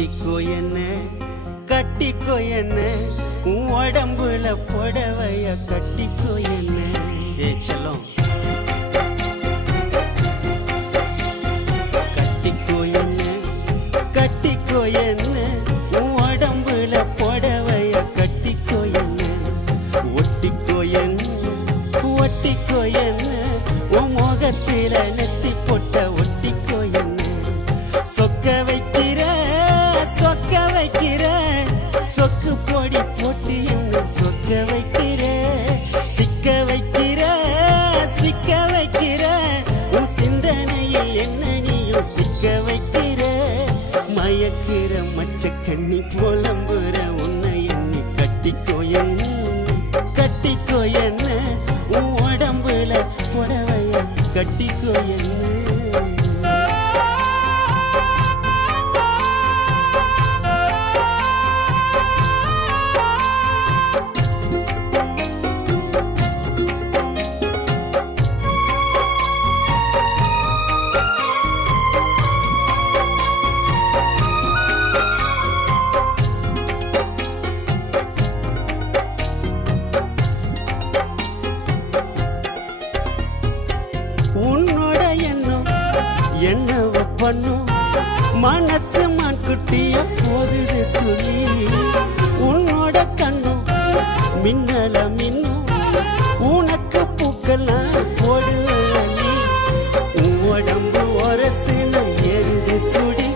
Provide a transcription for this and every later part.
ஒட்டிக்கோ என்ன கட்டிக்கோ என்ன உன் உடம்புல புடவைய கட்டிக்கோ என்ன. ஏ செல்லம் கட்டிக்கோ என்ன கட்டிக்கோ என்ன உன் உடம்புல புடவைய கட்டிக்கோ என்ன. ஒட்டிக்கோ என்ன ஒட்டிக்கோ என்ன உன் முகத்தில நெத்தி பொட்ட ஒட்டிக்கோ என்ன. சொக்க வைக்கிற சொக்கு பொடி போட்டு என்ன சொக்க வைக்கிற. சிக்க வைக்கிற உன் சிந்தனையில் என்ன நீயும் சிக்க வைக்கிற. மயக்கிற மச்ச கண்ணி புலம்புற உன்னை எண்ணி கட்டிக்கோ என்ன கட்டிக்கோ என்ன உன் உடம்புல புடவைய கட்டிக்கோ என்ன. உன்னோட எண்ணம் என்னவ பண்ணும் மனசு மான்குட்டிய போகுது துளி. உன்னோட கண்ணும் மின்னல மின்னும் உனக்கு பூக்கெல்லாம் போடுவலி. உன் உடம்பு ஒரசுன ஏறுது சுடி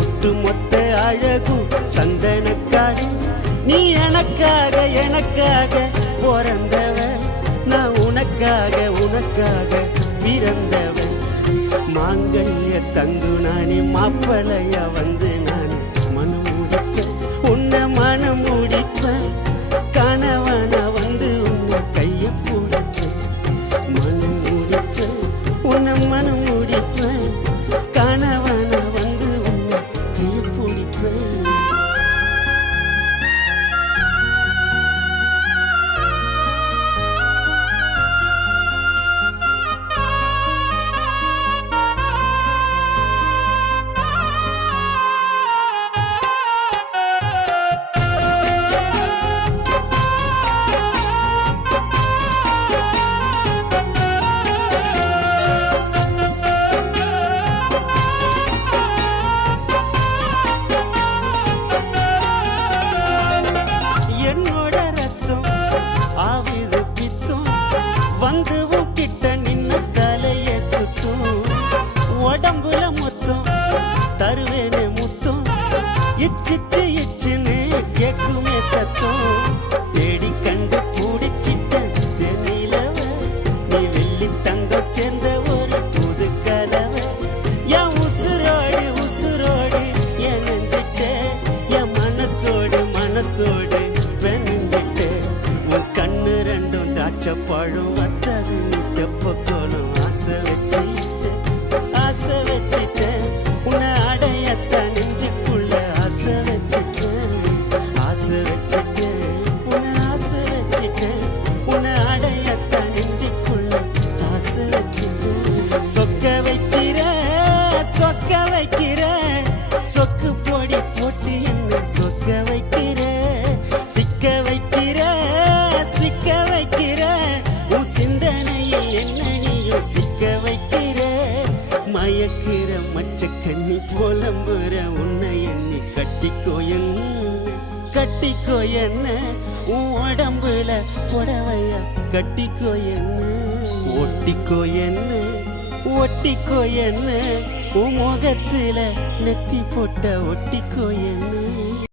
ஒட்டு மொத்த அழகும் சந்தனக்காடு. நீ எனக்காக பிறந்தவ நான் உனக்காக பிறந்தவன். மாங்கல்ய தந்து நானே மாப்பிளையா வந்து நானே மனம் முடிப்பேன் உன்னை மனம் முடிப்பேன். கணவன வந்து உன்னை கைய பிடிப்பேன் மனம் முடிப்பேன் உன்னை மனம் முடிப்பேன். கணவன வந்து உன்னை கைய பிடிப்பேன். உடம்புல மொத்தம் தருவேனே முத்தம் இச்சுன்னு கேக்குமே சத்தம். தேடி கண்டு பூடிச்சிட்ட தென்னிலவ நீ வெள்ளி தங்கம் சேர்ந்த ஒரு புது கலவை. என் உசுரோடு என் நெஞ்சிட்ட என் மனசோடு பெண்ணிட்ட. உன் கண்ணு ரெண்டும் திராட்சை பழம் வத்தது நீ தெப்ப கோலம். ஆசை வச்சிட்டேன் உன்னை அடையத்தான் நெஞ்சுக்குள்ள ஆசை வச்சிட்டேன் உன்னை அடையத்தான் நெஞ்சுக்குள்ள ஆசை வச்சிட்டேன். சொக்க வைக்கிற சொக்கு பொடி போட்டு என்ன சொக்க வைக்கிற. சிக்க வைக்கிற உன் சிந்தனையில் என்ன நீயும் சிக்க வைக்கிற. மயக்கிற மச்ச கண்ணி புலம்புற உன்னை எண்ணி கட்டிக்கோ என்ன உன் உடம்புல புடவைய கட்டிக்கோ என்ன. ஒட்டிக்கோ என்ன உன் முகத்துல நெத்தி போட்ட ஒட்டிக்கோ என்ன.